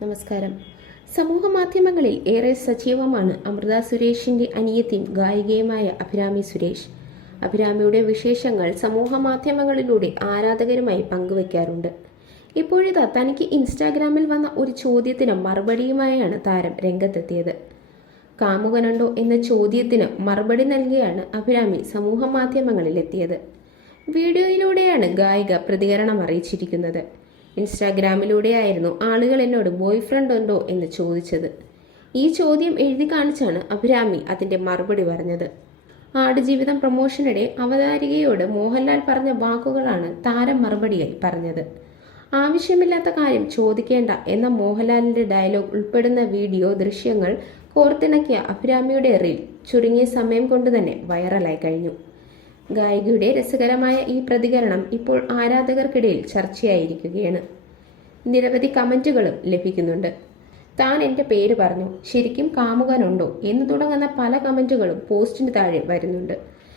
നമസ്കാരം. സമൂഹ മാധ്യമങ്ങളിൽ ഏറെ സജീവമാണ് അമൃത സുരേഷിന്റെ അനിയത്തിയും ഗായികയുമായ അഭിരാമി സുരേഷ്. അഭിരാമിയുടെ വിശേഷങ്ങൾ സമൂഹ മാധ്യമങ്ങളിലൂടെ ആരാധകരുമായി പങ്കുവയ്ക്കാറുണ്ട് ഇപ്പോഴിതാ തനിക്ക് ഇൻസ്റ്റാഗ്രാമിൽ വന്ന ഒരു ചോദ്യത്തിന് മറുപടിയുമായാണ് താരം രംഗത്തെത്തിയത്. കാമുകനുണ്ടോ എന്ന ചോദ്യത്തിന് മറുപടി നൽകിയാണ് അഭിരാമി സമൂഹ മാധ്യമങ്ങളിൽ എത്തിയത് വീഡിയോയിലൂടെയാണ് ഗായിക പ്രതികരണം അറിയിച്ചിരിക്കുന്നത്. ഇൻസ്റ്റാഗ്രാമിലൂടെയായിരുന്നു ആളുകൾ എന്നോട് ബോയ് ഫ്രണ്ട് ഉണ്ടോ എന്ന് ചോദിച്ചത്. ഈ ചോദ്യം എഴുതി കാണിച്ചാണ് അഭിരാമി അതിന്റെ മറുപടി പറഞ്ഞത്. ആടുജീവിതം പ്രൊമോഷനിടെ അവതാരികയോട് മോഹൻലാൽ പറഞ്ഞ വാക്കുകളാണ് താരം മറുപടിയായി പറഞ്ഞത്. ആവശ്യമില്ലാത്ത കാര്യം ചോദിക്കേണ്ട എന്ന മോഹൻലാലിന്റെ ഡയലോഗ് ഉൾപ്പെടുന്ന വീഡിയോ ദൃശ്യങ്ങൾ കോർത്തിണക്കിയ അഭിരാമിയുടെ റീൽ ചുരുങ്ങിയ സമയം കൊണ്ട് തന്നെ വൈറലായി കഴിഞ്ഞു. ഗായികയുടെ രസകരമായ ഈ പ്രതികരണം ഇപ്പോൾ ആരാധകർക്കിടയിൽ ചർച്ചയായിരിക്കുകയാണ്. നിരവധി കമന്റുകളും ലഭിക്കുന്നുണ്ട്. താൻ എന്റെ പേര് പറഞ്ഞു. ശരിക്കും കാമുകനുണ്ടോ എന്ന് തുടങ്ങുന്ന പല കമന്റുകളും പോസ്റ്റിന് താഴെ വരുന്നുണ്ട്.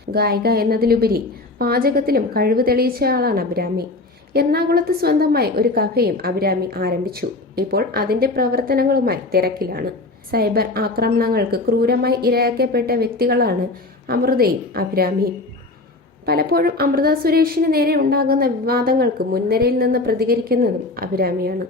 ഗായിക എന്നതിലുപരി പാചകത്തിലും കഴിവ് തെളിയിച്ചയാളാണ് അഭിരാമി. എറണാകുളത്ത് സ്വന്തമായി ഒരു കഫയും അഭിരാമി ആരംഭിച്ചു. ഇപ്പോൾ അതിന്റെ പ്രവർത്തനങ്ങളുമായി തിരക്കിലാണ്. സൈബർ ആക്രമണങ്ങൾക്ക് ക്രൂരമായി ഇരയാക്കപ്പെട്ട വ്യക്തികളാണ് അമൃതയും അഭിരാമിയും. പലപ്പോഴും അമൃത സുരേഷിന് നേരെ ഉണ്ടാകുന്ന വിവാദങ്ങൾക്ക് മുൻനിരയിൽ നിന്ന് പ്രതികരിക്കുന്നതും അഭിരാമിയാണ്.